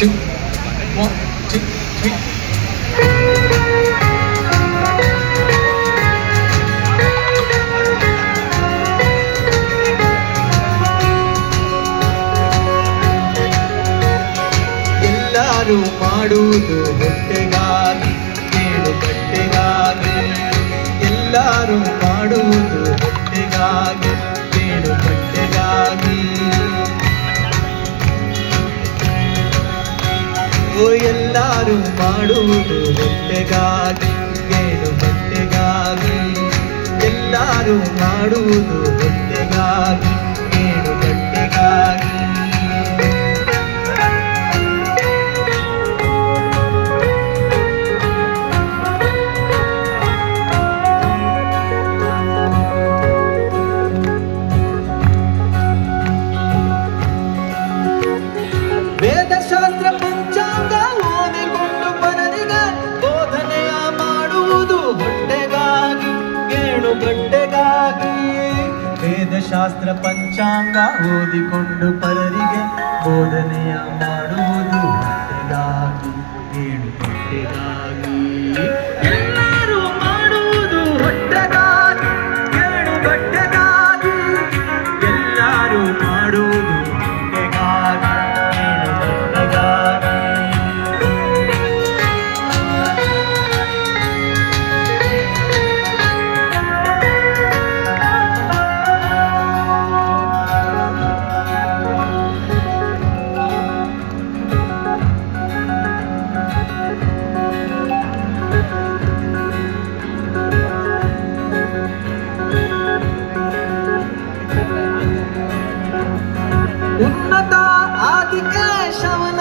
two, one, two, three. ಎಲ್ಲರೂ ಮಾಡುವುದು ಹೊಟ್ಟೆಗಾಗಿ ಕೇಳು ಬಟ್ಟೆಗಾಗಿ ಎಲ್ಲರೂ ಮಾಡುವುದು ಹೊಟ್ಟೆಗಾಗಿ ಕೇಳು ಬಟ್ಟೆಗಾಗಿ ಓ ಎಲ್ಲರೂ ಮಾಡುವುದು ಹೊಟ್ಟೆಗಾಗಿ ಕೇಳು ಬಟ್ಟೆಗಾಗಿ ಎಲ್ಲರೂ ಮಾಡುವುದು ಹೊಟ್ಟೆಗಾಗಿ ಕೇಳು ಬಟ್ಟೆಗಾಗಿ ವೇದಶಾಸ್ತ್ರ ಪಂಚಾಂಗ ಓದಿಕೊಂಡು ಪರರಿಗೆ ಬೋಧನೆಯ ಮಾಡುವುದು ಹೊಟ್ಟೆಗಾಗಿ ಕೇಳು ಬಟ್ಟೆಗಾಗಿ ವೇದಶಾಸ್ತ್ರ ಪಂಚಾಂಗ ಓದಿಕೊಂಡು ಪರರಿಗೆ ಬೋಧನೆಯ ಮಾಡುವುದು ಹೊಟ್ಟೆಗಾಗಿ ಕೇಳು ಬಟ್ಟೆಗಾಗಿ ಎಲ್ಲರೂ ಮಾಡುವುದು ಹೊಟ್ಟೆಗಾಗಿ ಕೇಳು ಬಟ್ಟೆಗಾಗಿ ಎಲ್ಲರೂ ಮಾಡುವುದು ಹೊಟ್ಟೆಗಾಗಿ ಉನ್ನತ ಆದಿಕೇಶವನ